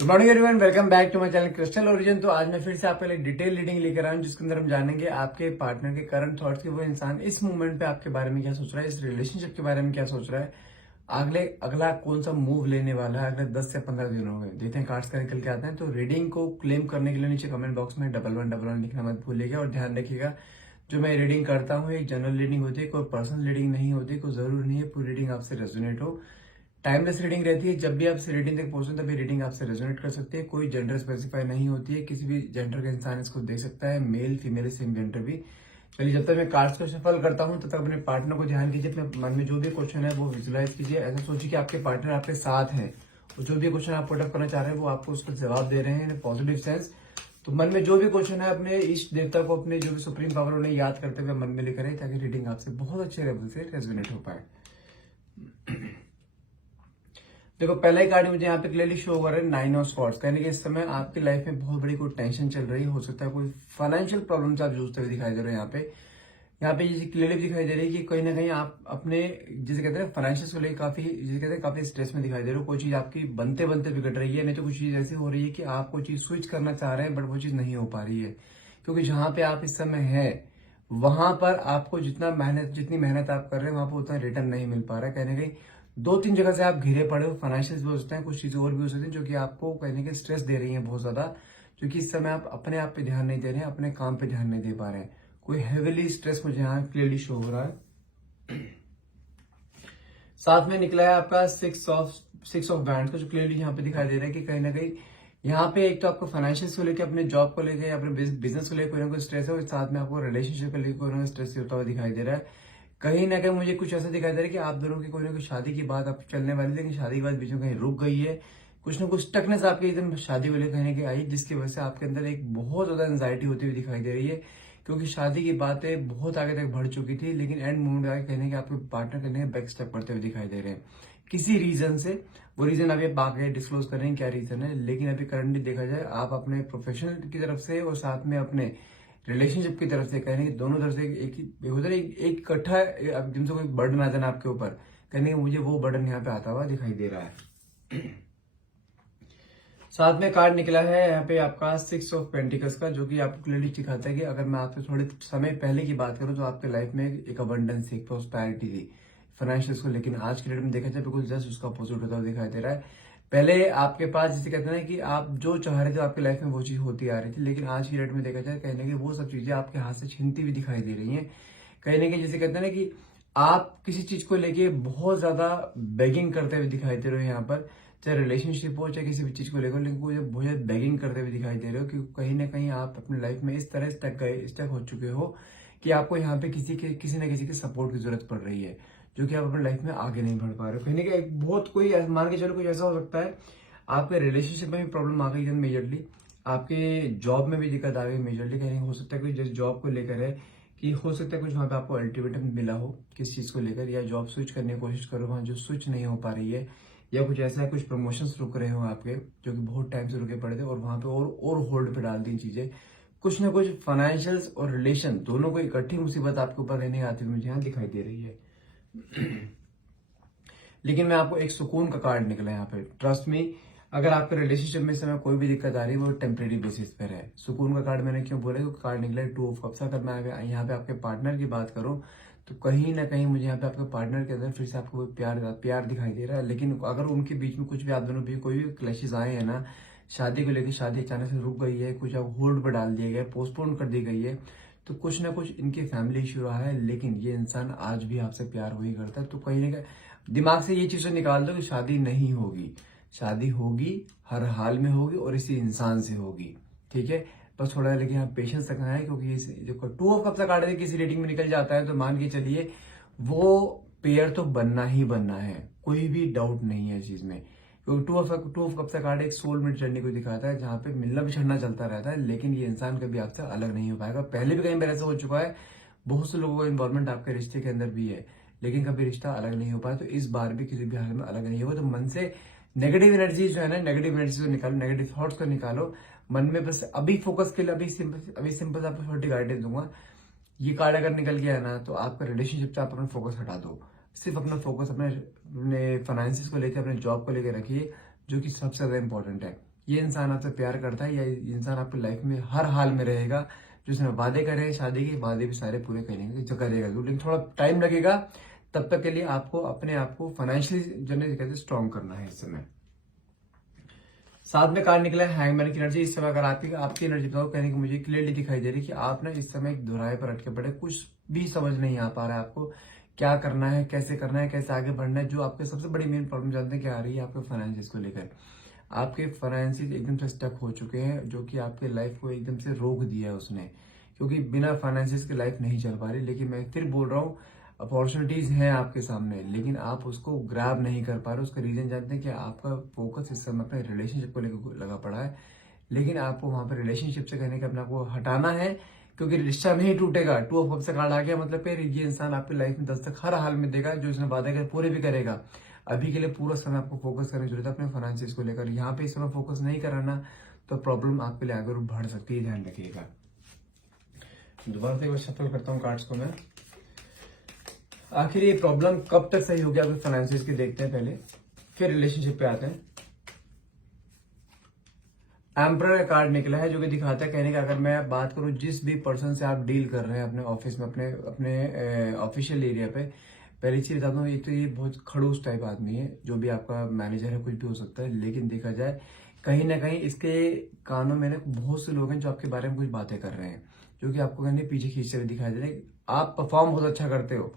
Good morning everyone, welcome back to my channel Crystal Origin. तो आज मैं फिर से आपके लिए डिटेल रीडिंग लेकर आया हूं, जिसके अंदर हम जानेंगे आपके पार्टनर के करंट थॉट्स कि वो इंसान इस मोमेंट पे आपके बारे में क्या सोच रहा है, इस रिलेशनशिप के बारे में क्या सोच रहा है, अगला कौन सा मूव लेने वाला है अगले 10 से 15 दिनों में। देखते हैं कार्ड्स का निकल के आते हैं। तो रीडिंग को क्लेम करने के लिए नीचे कमेंट बॉक्स में 1111 लिखना मत भूलिएगा और ध्यान रखिएगा, जो मैं रीडिंग करता हूँ एक जनरल रीडिंग होती है, कोई पर्सनल रीडिंग नहीं होती। कोई जरूरी नहीं है पूरी रीडिंग आपसे रेजोनेट हो। टाइमलेस रीडिंग रहती है, जब भी आप रीडिंग तक पहुंचते तभी रीडिंग आपसे रेजोनेट कर सकती है। कोई जेंडर स्पेसिफाई नहीं होती है, किसी भी जेंडर का इंसान इसको देख सकता है, मेल फीमेल सेम जेंडर भी। चलिए, जब तक मैं कार्ड्स को शफल करता हूं तब तक अपने पार्टनर को ध्यान कीजिए, अपने मन में जो भी क्वेश्चन है वो विजुलाइज कीजिए। ऐसा सोचिए कि आपके पार्टनर आपके साथ हैं और जो भी क्वेश्चन आप पुटअप करना चाह रहे हैं वो आपको उसका जवाब दे रहे हैं इन पॉजिटिव सेंस। तो मन में जो भी क्वेश्चन है अपने इष्ट देवता को, अपने जो भी सुप्रीम पावर उन्हें याद करते हुए मन में लेकर आए, ताकि रीडिंग आपसे बहुत अच्छे लेवल से रेजोनेट हो पाए। देखो, पहला ही कार्ड मुझे यहाँ पे क्लियरली शो हो रहा है 9 ऑफ स्वॉर्ड्स, कहने के इस समय आपकी लाइफ में बहुत बड़ी कोई टेंशन चल रही हो सकता है, कोई फाइनेंशियल प्रॉब्लम से आप जूझते हुए दिखाई दे रहे हो। यहाँ पे ये क्लियरली दिखाई दे रही है कि कहीं ना कहीं आप अपने जिसे कहते हैं फाइनेंशियल को लेकर काफी स्ट्रेस में दिखाई दे रहे हो। कोई चीज आपकी बनते बनते बिगड़ रही है, नहीं तो कुछ चीज ऐसी हो रही है कि आप कोई चीज स्विच करना चाह रहे हैं बट वो चीज नहीं हो पा रही है, क्योंकि जहां पे आप इस समय है वहां पर आपको जितनी मेहनत आप कर रहे हैं वहां पर उतना रिटर्न नहीं मिल पा रहा है। कहने कहीं 2-3 जगह से आप घिरे पड़े हो, फाइनेंशियल भी हो सकते हैं, कुछ चीजें और भी हो सकती हैं जो कि आपको कहने के स्ट्रेस दे रही है बहुत ज्यादा, क्योंकि इस समय आप अपने आप पे ध्यान नहीं दे रहे हैं, अपने काम पे ध्यान नहीं दे पा रहे हैं। कोई हेविली स्ट्रेस मुझे यहाँ क्लियरली शो हो रहा है। साथ में निकला है आपका सिक्स ऑफ बैंड का, जो क्लियरली यहाँ पे दिखाई दे रहा है कि कहीं ना कहीं यहाँ पे एक तो आपको फाइनेंशियल को लेकर, अपने जॉब को लेकर, अपने बिजनेस को लेकर कोई ना कोई स्ट्रेस है, और साथ में आपको रिलेशनशिप को लेकर कोई ना कोई स्ट्रेस होता हुआ दिखाई दे रहा है। कहीं ना कहीं मुझे कुछ ऐसा दिखाई दे रहा है कि आप दोनों की कोई ना कोई शादी की बात आप चलने वाली, लेकिन शादी की बात बीच में कहीं रुक गई है। कुछ ना कुछ स्टकनेस आपके एकदम शादी को लेकर कहीं ना कहीं आई, जिसकी वजह से आपके अंदर एक बहुत ज्यादा एंजाइटी होती हुई दिखाई दे रही है, क्योंकि शादी की बातें बहुत आगे तक बढ़ चुकी थी, लेकिन एंड मोमेंट आगे कहने के आपके पार्टनर कहने के बैक स्टेप करते हुए दिखाई दे रहे हैं किसी रीजन से। वो रीजन अभी आप आगे डिस्क्लोज कर रहे हैं क्या रीजन है, लेकिन अभी करंटली देखा जाए आप अपने प्रोफेशनल की तरफ से और साथ में अपने रिलेशनशिप की तरफ से कहने की दोनों तरफ से एक इकट्ठा जिनसे कोई बर्डन आ जाना आपके ऊपर, कहने की मुझे वो बर्डन यहाँ पे आता हुआ दिखाई दे रहा है। साथ में कार्ड निकला है यहाँ पे आपका 6 ऑफ पेंटिकल्स का, जो कि आपको क्लियरली दिखाता है कि अगर मैं आपसे थोड़े समय पहले की बात करूं तो आपके लाइफ में एक अबंडेंस थी, एक प्रॉस्पेरिटी थी फाइनेंशियल को, लेकिन आज के डेट में देखा जाए बिल्कुल जस्ट उसका अपोजिट होता हुआ दिखाई दे रहा है। पहले आपके पास जिसे कहते हैं कि आप जो चाह रहे थे आपके लाइफ में वो चीज होती आ रही थी, लेकिन आज की डेट में देखा जाए कहने की वो सब चीजें आपके हाथ से छीनती हुई दिखाई दे रही है। कहीं ना कहीं जिसे कहते हैं ना कि आप किसी चीज को लेके बहुत ज्यादा बेगिंग करते हुए दिखाई दे रहे हो यहाँ पर, चाहे रिलेशनशिप हो चाहे किसी भी चीज को लेकर, लेकिन कोई बहुत बेगिंग करते हुए दिखाई दे रहे हो, क्योंकि कहीं ना कहीं आप अपनी लाइफ में इस तरह स्टक हो चुके हो कि आपको यहाँ पे किसी ना किसी के सपोर्ट की जरूरत पड़ रही है, जो कि आप अपनी लाइफ में आगे नहीं बढ़ पा रहे हो। कहीं ना कहीं बहुत कोई मान के चलो कुछ ऐसा हो सकता है आपके रिलेशनशिप में भी प्रॉब्लम आ गई है मेजरली, आपके जॉब में भी दिक्कत आ गई मेजरली। कहीं हो सकता है कोई जिस जॉब को लेकर है कि हो सकता है कुछ वहां पे आपको अल्टीमेटम मिला हो किस चीज को लेकर, या जॉब स्विच करने की कोशिश करो वहां जो स्विच नहीं हो पा रही है, या कुछ ऐसा है कुछ प्रमोशंस रुक रहे हो आपके जो कि बहुत टाइम से रुके पड़े थे और वहां पे और होल्ड पे डाल दी चीजें। कुछ ना कुछ फाइनेंशियल्स और रिलेशन दोनों को इकट्ठी मुसीबत आपके ऊपर रहने आती हुई मुझे यहाँ दिखाई दे रही है। लेकिन मैं आपको एक सुकून का कार्ड निकला यहाँ पे, ट्रस्ट मी। अगर आपके रिलेशनशिप में इस समय कोई भी दिक्कत आ रही है वो टेम्परेरी बेसिस पर है। सुकून का कार्ड मैंने क्यों बोला, क्योंकि कार्ड निकला है 2 ऑफ कप्स। अगर मैं यहाँ पे आपके पार्टनर की बात करूं तो कहीं ना कहीं मुझे यहाँ पे आपके पार्टनर के अंदर फिर से आपको वो प्यार दिखाई दे रहा है, लेकिन अगर उनके बीच में कुछ भी आप दोनों बीच कोई भी क्लैशेस आए हैं ना, शादी को लेकर शादी अचानक से रुक गई है, कुछ अब होल्ड पर डाल दिया गया, पोस्टपोन कर दी गई है, तो कुछ ना कुछ इनके फैमिली इश्यू रहा है, लेकिन ये इंसान आज भी आपसे प्यार वही करता है। तो कहीं ना कहीं दिमाग से ये चीजें निकाल दो कि शादी नहीं होगी, शादी होगी, हर हाल में होगी और इसी इंसान से होगी, ठीक है। बस थोड़ा लेकिन यहाँ पेशेंस रखना है, क्योंकि जो 2 ऑफ कप्स का कार्ड है किसी रेटिंग में निकल जाता है तो मान के चलिए वो पेयर तो बनना ही बनना है, कोई भी डाउट नहीं है इस चीज में, क्योंकि 2 ऑफ कप्स का कार्ड एक सोलमेट जर्नी को दिखाता है, जहां पे मिलना बिछड़ना चलता रहता है, लेकिन ये इंसान कभी आपसे अलग नहीं हो पाएगा। पहले भी कई बार ऐसा हो चुका है, बहुत से लोगों का इन्वॉल्वमेंट आपके रिश्ते के अंदर भी है, लेकिन कभी रिश्ता अलग नहीं हो पाया। तो इस बार भी किसी भी हाल में अलग नहीं होगा। तो मन से नेगेटिव एनर्जी जो है ना, नेगेटिव एनर्जी को निकालो, नेगेटिव थॉट्स को निकालो मन में। बस अभी फोकस के लिए अभी सिंपल आपको छोटी गाइडेंस दूंगा। ये कार्ड अगर निकल गया है ना तो आपका रिलेशनशिप से आप अपना फोकस हटा दो, सिर्फ अपना फोकस अपने फाइनेंसिस को लेकर, अपने जॉब को लेकर रखिए, जो कि सबसे ज्यादा इंपॉर्टेंट है। ये इंसान आपसे प्यार करता है, या इंसान आपकी लाइफ में हर हाल में रहेगा। जो उसने वादे करे हैं शादी के, वादे भी सारे पूरे करेंगे, जो करेगा जरूर, लेकिन थोड़ा टाइम लगेगा। तब तक के लिए आपको अपने आप को फाइनेंशियली जनरल कहते स्ट्रॉन्ग करना है इस समय। साथ में कार्ड निकला है हैंगमैन की एनर्जी। इस समय अगर आपकी एनर्जी बताओ, कहने की मुझे क्लियरली दिखाई दे रही है कि आप ना इस समय एक दोराहे पर अटके पड़े, कुछ भी समझ नहीं आ पा रहा है आपको क्या करना है, कैसे करना है, कैसे आगे बढ़ना है। जो आपके सबसे बड़ी मेन प्रॉब्लम जानते हैं क्या आ रही है, आपके फाइनेंसिस को लेकर। आपके फाइनेंसिस एकदम से स्टक हो चुके हैं, जो कि आपके लाइफ को एकदम से रोक दिया है उसने, क्योंकि बिना फाइनेंसिस के लाइफ नहीं चल पा रही। लेकिन मैं फिर बोल रहा हूँ, अपॉर्चुनिटीज हैं आपके सामने, लेकिन आप उसको ग्रैब नहीं कर पा रहे। उसका रीजन जानते हैं कि आपका फोकस इस समय अपने रिलेशनशिप को लेकर लगा पड़ा है। लेकिन आपको वहां पर रिलेशनशिप से कहने का अपने आपको हटाना है, क्योंकि रिश्ता नहीं टूटेगा। टू ऑफ कप्स से कार्ड आ गया, मतलब फिर ये इंसान आपकी लाइफ में दस्तक हर हाल में देगा, जो इसने वादा करे पूरे भी करेगा। अभी के लिए पूरा समय आपको फोकस करने की जरूरत है अपने फाइनेंसिस को लेकर। यहाँ पे इस समय फोकस नहीं कराना तो प्रॉब्लम आपके लिए आगे बढ़ सकती है, ध्यान रखिएगा। दोबारा से एक बार शफल करता हूँ कार्ड्स को मैं। आखिर ये प्रॉब्लम कब तक सही होगी आपके फाइनेंसिस की, देखते हैं पहले, फिर रिलेशनशिप पे आते हैं। एम्परर का कार्ड निकला है, जो कि दिखाता है कहने का, अगर मैं बात करूं जिस भी पर्सन से आप डील कर रहे हैं अपने ऑफिस में, अपने अपने ऑफिशियल एरिया पे, पहली चीज बताता हूँ, एक तो ये बहुत खड़ूस टाइप आदमी है, जो भी आपका मैनेजर है, कुछ भी हो सकता है। लेकिन देखा जाए कहीं ना कहीं इसके कानों में ना बहुत से लोग हैं जो आपके बारे में कुछ बातें कर रहे हैं, जो कि आपको कहने पीछे खींचते हुए दिखाई दे रहे हैं। आप परफॉर्म बहुत अच्छा करते हो,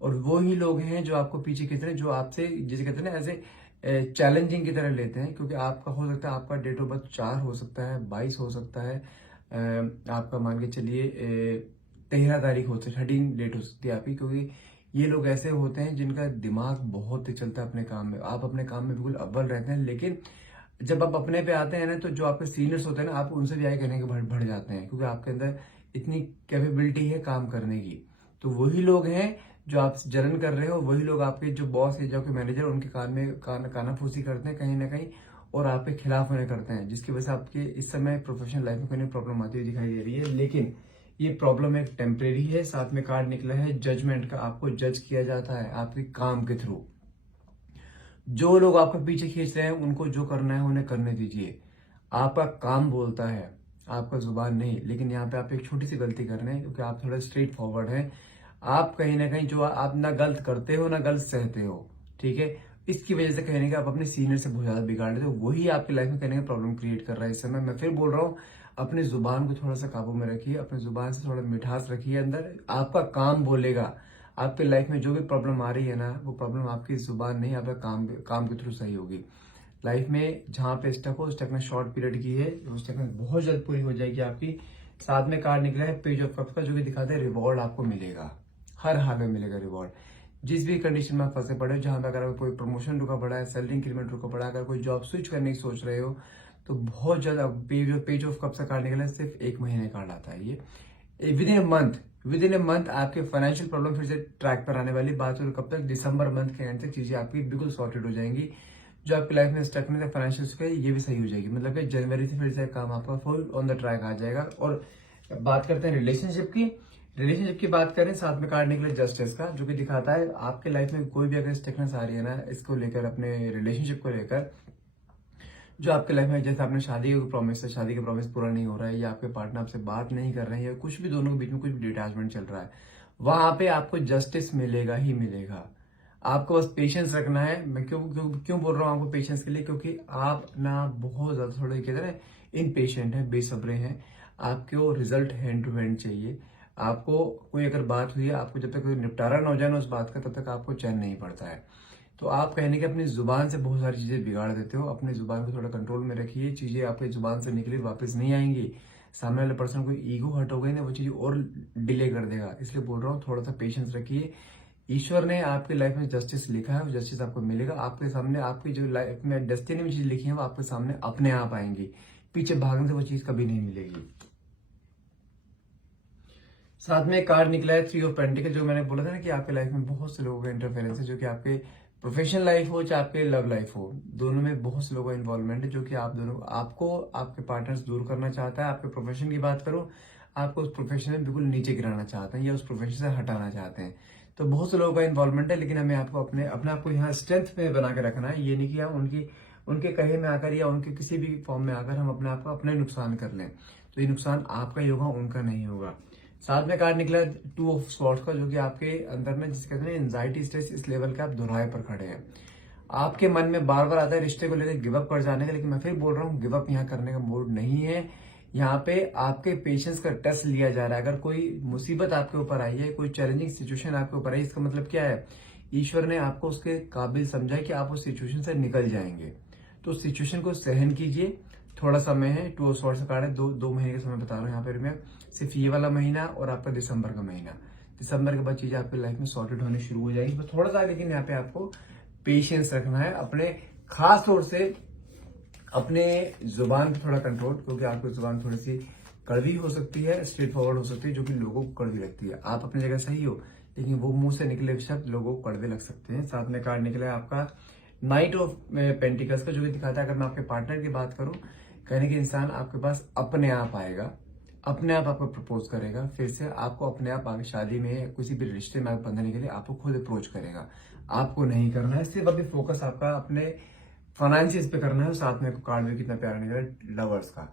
और वो ही लोग हैं जो आपको पीछे खींच रहे हैं, जो आपसे जिसे कहते हैं ना ऐसे चैलेंजिंग की तरह लेते हैं। क्योंकि आपका हो सकता है, आपका डेट ऑफ बर्थ 4 हो सकता है, 22 हो सकता है, आपका मान के चलिए 13 तारीख हो सकती है, 13 डेट हो सकती है आपकी। क्योंकि ये लोग ऐसे होते हैं जिनका दिमाग बहुत तेज चलता है अपने काम में। आप अपने काम में बिल्कुल अव्वल रहते हैं, लेकिन जब आप अपने पे आते हैं ना, तो जो आपके सीनियर्स होते हैं ना, आप उनसे भी आगे कहने के बढ़ जाते हैं, क्योंकि आपके अंदर इतनी कैपेबिलिटी है काम करने की। तो वही लोग हैं जो आप जलन कर रहे हो, वही लोग आपके जो बॉस है, जो आपके मैनेजर, उनके कान में कानाफूसी करते हैं कहीं ना कहीं, और आपके खिलाफ होने करते हैं, जिसकी वजह से आपके इस समय प्रोफेशनल लाइफ में कोई प्रॉब्लम आती हुई दिखाई दे रही है। लेकिन ये प्रॉब्लम एक टेम्परेरी है। साथ में कार्ड निकला है जजमेंट का, आपको जज किया जाता है आपके काम के थ्रू। जो लोग आपके पीछे खींच रहे हैं, उनको जो करना है उन्हें करने दीजिए। आपका काम बोलता है, आपका जुबान नहीं। लेकिन यहाँ पे आप एक छोटी सी गलती कर रहे हैं, क्योंकि आप थोड़ा स्ट्रेट फॉरवर्ड हैं। आप कहीं ना कहीं जो आप ना गलत करते हो ना गलत सहते हो, ठीक है। इसकी वजह से कहने का आप अपने सीनियर से बहुत ज्यादा बिगाड़ देते हो, वही आपकी लाइफ में कहने का प्रॉब्लम क्रिएट कर रहा है इस समय। मैं फिर बोल रहा हूँ, अपनी जुबान को थोड़ा सा काबू में रखिए, अपनी जुबान से थोड़ा मिठास रखिए अंदर। आपका काम बोलेगा। आपके लाइफ में जो भी प्रॉब्लम आ रही है ना, वो प्रॉब्लम आपकी जुबान नहीं, आपका काम के थ्रू सही होगी। लाइफ में जहां पे स्टक हो, स्टकनेस शॉर्ट पीरियड की है, वो स्टकनेस बहुत जल्द पूरी हो जाएगी आपकी। साथ में कार्ड निकला है पेज ऑफ कप्स का, जो कि दिखाता है रिवॉर्ड आपको मिलेगा, हर हाल में मिलेगा रिवॉर्ड। जिस भी कंडीशन में आप फंसे पड़े हो, जहां पे अगर कोई प्रमोशन रुका पड़ा है, सैलरी इंक्रीमेंट रुका पड़ा है, अगर कोई जॉब स्विच करने की सोच रहे हो, तो बहुत ज्यादा पेज ऑफ कप्स का कार्ड निकला है, सिर्फ 1 महीने कार्ड आता है ये। विद इन ए मंथ आपके फाइनेंशियल प्रॉब्लम फिर से ट्रैक पर आने वाली। बात कब तक, दिसंबर मंथ के एंड तक चीजें आपकी बिल्कुल सॉर्टेड हो जाएंगी। जो आपकी लाइफ में स्टक नहीं था फाइनेंशियल का, ये भी सही हो जाएगी। मतलब कि जनवरी से फिर से काम आपका फुल ऑन द ट्रैक आ जाएगा। और बात करते हैं रिलेशनशिप की बात करें, साथ में कार्ड निकले जस्टिस का, जो कि दिखाता है आपके लाइफ में कोई भी अगर स्टकनेस आ रही है ना, इसको लेकर, अपने रिलेशनशिप को लेकर, जो आपके लाइफ में, जैसे आपने शादी का प्रॉमिस है, शादी का प्रॉमिस पूरा नहीं हो रहा है, या आपके पार्टनर आपसे बात नहीं कर रहे हैं, या कुछ भी दोनों के बीच में कुछ भी डिटैचमेंट चल रहा है, वहां पे आपको जस्टिस मिलेगा ही मिलेगा। आपको बस पेशेंस रखना है। मैं क्यों बोल रहा हूँ आपको पेशेंस के लिए, क्योंकि आप ना बहुत ज्यादा थोड़े कहते हैं इनपेशेंट है, बेसब्रे हैं। आपको रिजल्ट हैंड टू हैंड चाहिए। आपको कोई अगर बात हुई है, आपको जब तक कोई निपटारा ना हो जाए ना उस बात का, तब तक आपको चैन नहीं पड़ता है। तो आप कहने के अपनी जुबान से बहुत सारी चीजें बिगाड़ देते हो। अपनी जुबान को थोड़ा कंट्रोल में रखिए। चीजें आपकी जुबान से निकली वापस नहीं आएंगी। सामने वाले पर्सन को ईगो हट हो गई ना, वो चीज और डिले कर देगा। इसलिए बोल रहा हूँ, थोड़ा सा पेशेंस रखिए। ईश्वर ने आपकी लाइफ में जस्टिस लिखा है, वो जस्टिस आपको मिलेगा। आपके सामने आपकी जो लाइफ में डेस्टिनी में चीज लिखी है, वो आपके सामने अपने आप आएंगी। पीछे भागने से वो चीज कभी नहीं मिलेगी। साथ में एक कार्ड निकला है 3 ऑफ पेंटिकल, जो मैंने बोला था ना कि आपके लाइफ में बहुत से लोगों का इंटरफेरेंस है, जो कि आपके प्रोफेशनल लाइफ हो चाहे आपके लव लाइफ हो, दोनों में बहुत से लोगों का इन्वॉल्वमेंट है, जो कि आप दोनों आपको आपके पार्टनर्स दूर करना चाहता है। आपके प्रोफेशन की बात करूं, आपको उस प्रोफेशन में बिल्कुल नीचे गिराना चाहते हैं, या उस प्रोफेशन से हटाना चाहते हैं। तो बहुत से लोगों का इन्वॉल्वमेंट है, लेकिन हमें आपको अपने आप को यहाँ स्ट्रेंथ में बना के रखना है। ये नहीं कि हम उनके कहे में आकर या उनके किसी भी फॉर्म में आकर हम अपने आप को अपना ही नुकसान कर लें, तो ये नुकसान आपका ही होगा, उनका नहीं होगा। साथ में कार्ड निकला 2 ऑफ स्वॉर्ड्स का, जो कि आपके अंदर में जिसके कहते हैं एंजाइटी स्ट्रेस इस लेवल के आप दोहराए पर खड़े हैं। आपके मन में बार बार आता है रिश्ते को लेकर गिव अप कर जाने का, लेकिन मैं फिर बोल रहा हूँ गिव अप यहाँ करने का मूड नहीं है। यहाँ पे आपके पेशेंस का टेस्ट लिया जा रहा है। अगर कोई मुसीबत आपके ऊपर आई है, कोई चैलेंजिंग सिचुएशन आपके ऊपर आई, इसका मतलब क्या है, ईश्वर ने आपको उसके काबिल समझा है कि आप उस सिचुएशन से निकल जाएंगे। तो उस सिचुएशन को सहन कीजिए, थोड़ा समय है। 2 ऑफ स्वॉर्ड्स का कार्ड है, दो महीने का समय बता रहा हूँ यहाँ पर मैं, सिर्फ ये वाला महीना और आपका दिसंबर का महीना। दिसंबर के बाद चीजें आपकी लाइफ में सॉर्टेड होनी शुरू हो जाएगी, तो थोड़ा सा लेकिन यहाँ पे आपको पेशेंस रखना है। अपने खास तौर से अपने जुबान पे थोड़ा कंट्रोल, क्योंकि आपकी जुबान थोड़ी सी कड़वी हो सकती है, स्ट्रेट फॉरवर्ड हो सकती है, जो कि लोगों को कड़वी लगती है। आप अपनी जगह सही हो, लेकिन वो मुंह से निकले शब्द लोगों को कड़वे लग सकते हैं। साथ में कार्ड निकला है आपका नाइट ऑफ पेंटिकल्स का, जो कि दिखाता है अगर मैं आपके पार्टनर की बात करूं, कहने के इंसान आपके पास अपने आप आएगा, अपने आप आपको प्रपोज करेगा, फिर से आपको अपने आप आगे शादी में किसी भी रिश्ते में आगे बंधने के लिए आपको खुद अप्रोच करेगा। आपको नहीं करना है, सिर्फ अभी फोकस आपका अपने फाइनेंशियल्स पे करना है। साथ में कार्ड भी कितना प्यारा निकला है लवर्स का।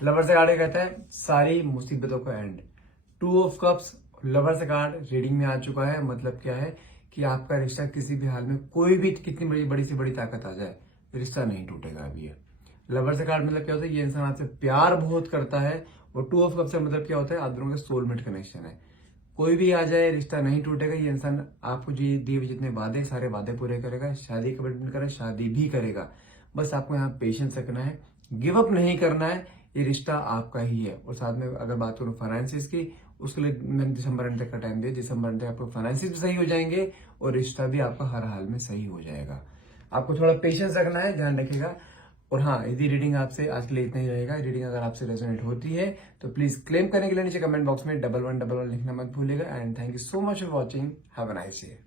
लवर्स का कार्ड कहता है सारी मुसीबतों का एंड। 2 ऑफ कप्स लवर्स का कार्ड रीडिंग में आ चुका है। मतलब क्या है कि आपका रिश्ता किसी भी हाल में, कोई भी कितनी बड़ी से बड़ी ताकत आ जाए, रिश्ता नहीं टूटेगा अभी है। लवर्स का कार्ड मतलब क्या होता है, ये इंसान आपसे प्यार बहुत करता है। और 2 ऑफ कप्स का मतलब क्या होता है, आप दोनों का सोलमेट कनेक्शन है। कोई भी आ जाए रिश्ता नहीं टूटेगा। ये इंसान आपको जी दिए हुए जितने वादे, सारे वादे पूरे करेगा, शादी कमिटमेंट करेगा, शादी भी करेगा। बस आपको यहाँ पेशेंस रखना है, गिव अप नहीं करना है, ये रिश्ता आपका ही है। और साथ में अगर बात करूँ फाइनेंसिस की, उसके लिए मैंने दिसंबर एंड तक का टाइम दिया। दिसंबर एंड तक आपको फाइनेंसिस भी सही हो जाएंगे और रिश्ता भी आपका हर हाल में सही हो जाएगा। आपको थोड़ा पेशेंस रखना है, ध्यान रखिएगा। और हाँ, यदि रीडिंग आपसे आज के लिए इतना ही रहेगा। रीडिंग अगर आपसे रेजोनेट होती है तो प्लीज क्लेम करने के लिए नीचे कमेंट बॉक्स में 1111 लिखना मत भूलिएगा। And thank you so much for watching. Have a nice day.